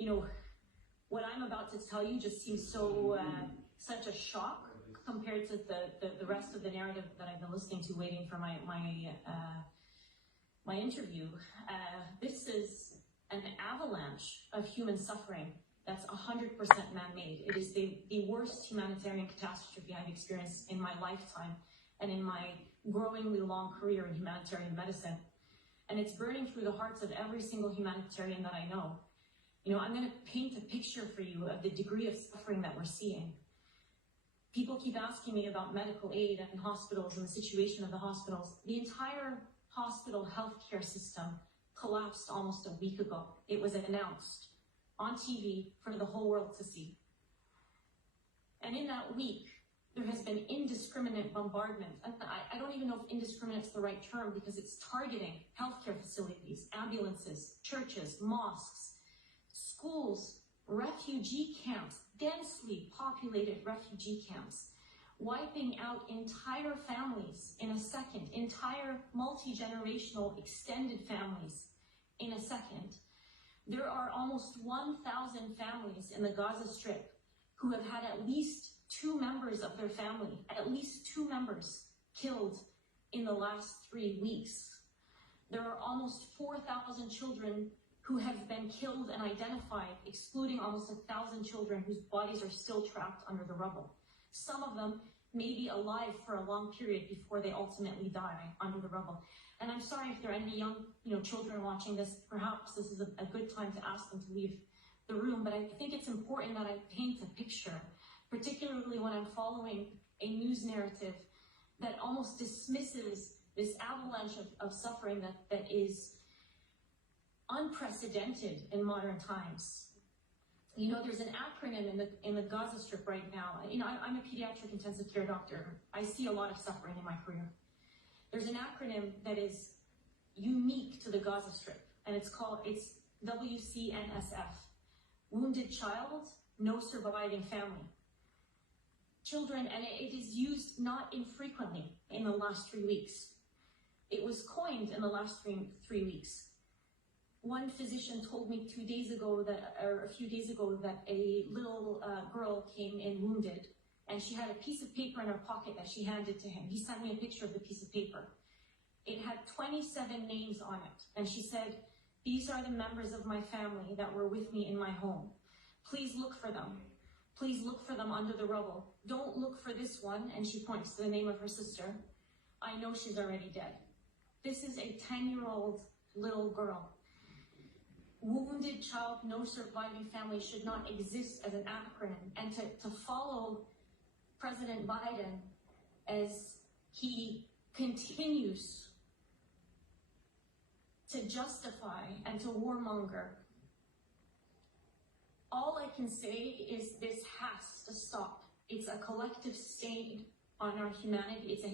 you know, what I'm about to tell you just seems so, such a shock compared to the rest of the narrative that I've been listening to, waiting for my interview. This is an avalanche of human suffering that's 100% man-made. It is the worst humanitarian catastrophe I've experienced in my lifetime and in my growingly long career in humanitarian medicine. And it's burning through the hearts of every single humanitarian that I know. You know, I'm going to paint a picture for you of the degree of suffering that we're seeing. People keep asking me about medical aid and hospitals and the situation of the hospitals. The entire hospital healthcare system collapsed almost a week ago. It was announced on TV for the whole world to see. And in that week, there has been indiscriminate bombardment. And I don't even know if indiscriminate is the right term, because it's targeting healthcare facilities, ambulances, churches, mosques, schools, refugee camps, densely populated refugee camps, wiping out entire families in a second, entire multi-generational extended families in a second. There are almost 1,000 families in the Gaza Strip who have had at least 2 members of their family, at least 2 members killed in the last 3 weeks. There are almost 4,000 children who have been killed and identified, excluding almost 1,000 children whose bodies are still trapped under the rubble. Some of them may be alive for a long period before they ultimately die under the rubble. And I'm sorry if there are any young, children watching this. Perhaps this is a good time to ask them to leave the room, but I think it's important that I paint a picture, particularly when I'm following a news narrative that almost dismisses this avalanche of suffering that is unprecedented in modern times. There's an acronym in the Gaza Strip right now. I'm a pediatric intensive care doctor. I see a lot of suffering in my career. There's an acronym that is unique to the Gaza Strip, and it's WCNSF. Wounded child, no surviving family. Children, and it is used not infrequently in the last 3 weeks. It was coined in the last three weeks. One physician told me a few days ago that a little girl came in wounded, and she had a piece of paper in her pocket that she handed to him. He sent me a picture of the piece of paper. It had 27 names on it, and she said, "These are the members of my family that were with me in my home. Please look for them. Please look for them under the rubble. Don't look for this one," and she points to the name of her sister. "I know she's already dead." This is a 10-year-old little girl. Wounded child, no surviving family should not exist as an acronym. And to follow President Biden as he continues to justify and to warmonger, all I can say is this has to stop. It's a collective stain on our humanity. It's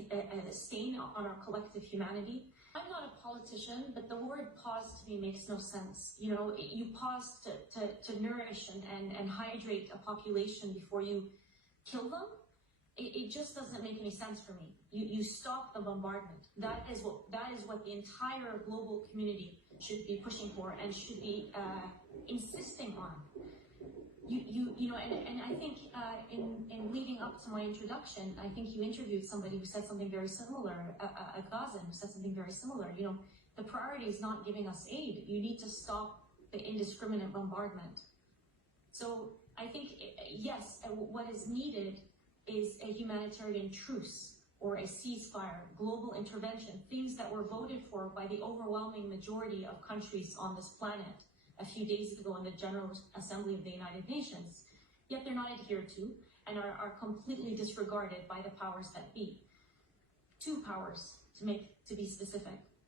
a stain on our collective humanity. I'm not a politician, but the word pause to me makes no sense. You pause to nourish and hydrate a population before you kill them. It just doesn't make any sense for me. You stop the bombardment. That is what the entire global community should be pushing for and should be insisting on. And I think in leading up to my introduction, I think you interviewed somebody who said something very similar, a Gazan who said something very similar. The priority is not giving us aid. You need to stop the indiscriminate bombardment. So I think, yes, what is needed is a humanitarian truce or a ceasefire, global intervention, things that were voted for by the overwhelming majority of countries on this planet a few days ago in the General Assembly of the United Nations, yet they're not adhered to and are completely disregarded by the powers that be. 2 powers, to be specific.